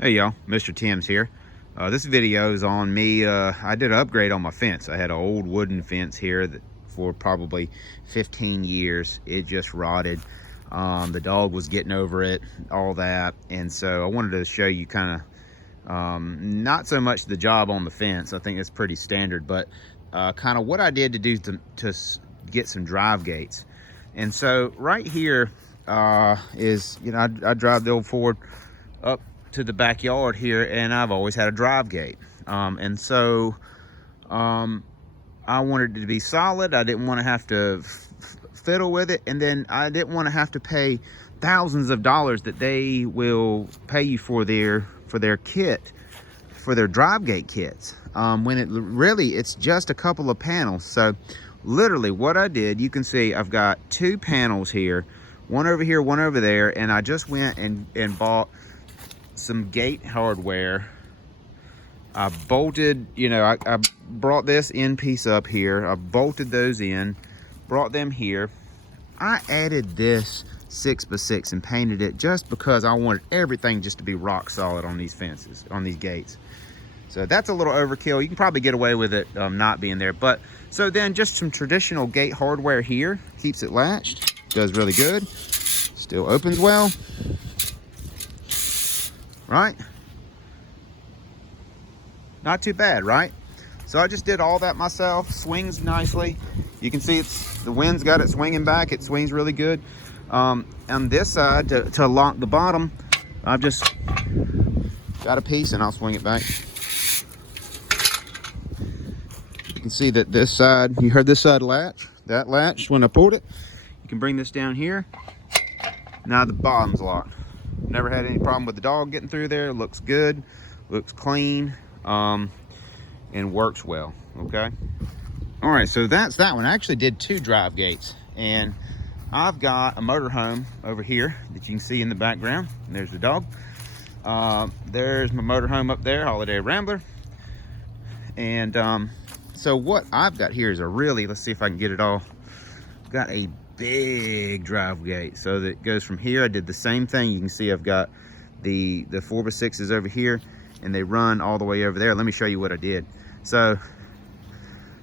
Hey y'all, Mr. Tim's here. This video is on me. I did an upgrade on my fence. I had an old wooden fence here that for probably 15 years. It just rotted. The dog was getting over it, all that. And so I wanted to show you kind of, not so much the job on the fence. I think it's pretty standard, but kind of what I did to do to get some drive gates. And so right here is, you know, I drive the old Ford up to the backyard here, and I've always had a drive gate. And so I wanted it to be solid. I didn't want to have to fiddle with it, and then I didn't want to have to pay thousands of dollars that they will pay you for their kit, for their drive gate kits, when it really it's just a couple of panels. So literally what I did, you can see I've got two panels here, one over here, one over there, and I just went and bought some gate hardware. I bolted, you know, I brought this end piece up here. I bolted those in, brought them here. I added this 6x6 and painted it just because I wanted everything just to be rock solid on these fences, on these gates. So that's a little overkill. You can probably get away with it not being there. But so then just some traditional gate hardware here. Keeps it latched, does really good. Still opens well. Right? Not too bad, right? So I just did all that myself. Swings nicely. You can see the wind's got it swinging back. It swings really good. On this side, to lock the bottom, I've just got a piece and I'll swing it back. You can see that this side, you heard this side latch. That latch, when I pulled it, you can bring this down here. Now the bottom's locked. Never had any problem with the dog getting through there. Looks good, looks clean, and works well. Okay. All right, so that's that one. I actually did two drive gates, and I've got a motorhome over here that you can see in the background. And there's the dog. There's my motorhome up there, Holiday Rambler. And so what I've got here is a really, let's see if I can get it all. I've got a big drive gate, so that goes from here. I did the same thing. You can see I've got the 4x6s over here, and they run all the way over there. Let me show you what I did. So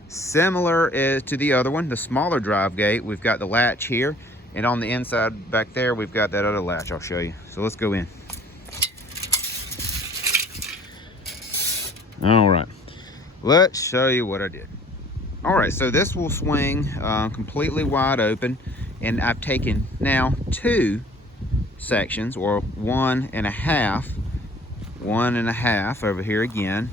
similar is to the other one, the smaller drive gate. We've got the latch here, and on the inside back there we've got that other latch. I'll show you. So let's go in. All right, let's show you what I did. All right, so this will swing completely wide open, and I've taken now two sections, or 1.5 over here again.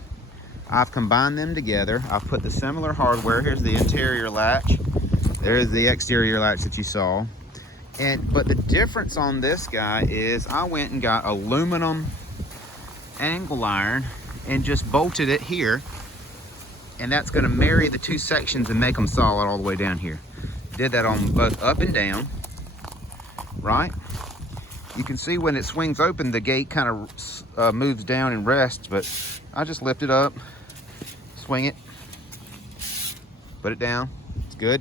I've combined them together. I've put the similar hardware. Here's the interior latch. There's the exterior latch that you saw. But the difference on this guy is I went and got aluminum angle iron and just bolted it here. And that's going to marry the two sections and make them solid all the way down here. Did that on both up and down, right? You can see when it swings open, the gate kind of moves down and rests, but I just lift it up, swing it, put it down. It's good.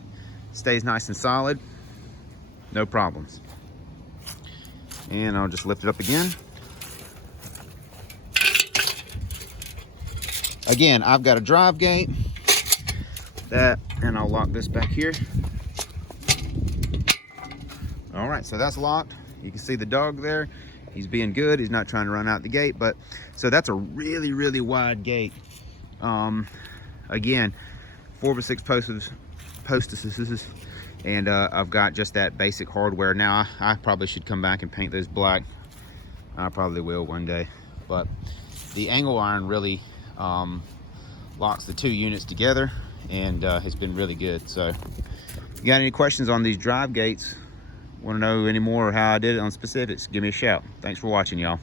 Stays nice and solid. No problems. And I'll just lift it up again. Again, I've got a drive gate, that, and I'll lock this back here. All right, so that's locked. You can see the dog there. He's being good. He's not trying to run out the gate, but so that's a really, really wide gate. Again, 4x6 posts, and I've got just that basic hardware. Now, I probably should come back and paint those black. I probably will one day, but the angle iron really locks the two units together, and has been really good. So if you got any questions on these drive gates, want to know any more or how I did it on specifics, give me a shout. Thanks for watching, y'all.